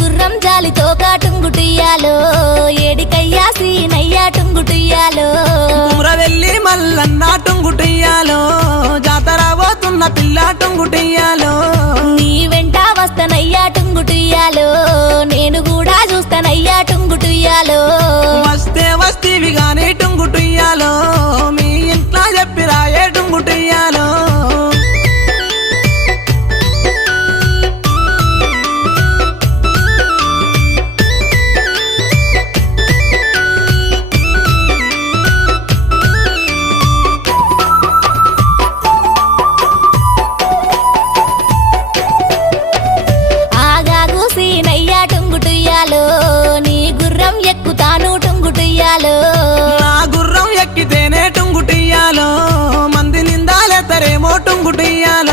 గుర్రం జాలితో కాటుంగుటియాలో ఏడికయ్యా సీనయ్యా టుంగుటియాలో కుమ్రవెల్లి మల్లన్న టుంగుటియాలో జాతర పోతున్న పిల్ల టుంగుటియాలో నీ వెంట వస్తనయ్యా టుంగుటియాలో నేను కూడా చూస్తానయ్యా టుంగుటియాలో వస్తే వస్తీవి గాని టుంగుటియాలో మీ ఇంట్లో చెప్పిరా ఏ టుంగుటియాలో ఆగాగు సీనయ్యా టుంగుటియాలో నీ గుర్రం ఎక్కుతాను టుంగుటియాలో నా గుర్రం ఎక్కితేనే టుంగుటియాలో మంది నిందాలెత్తరేమో టుంగుటియాలో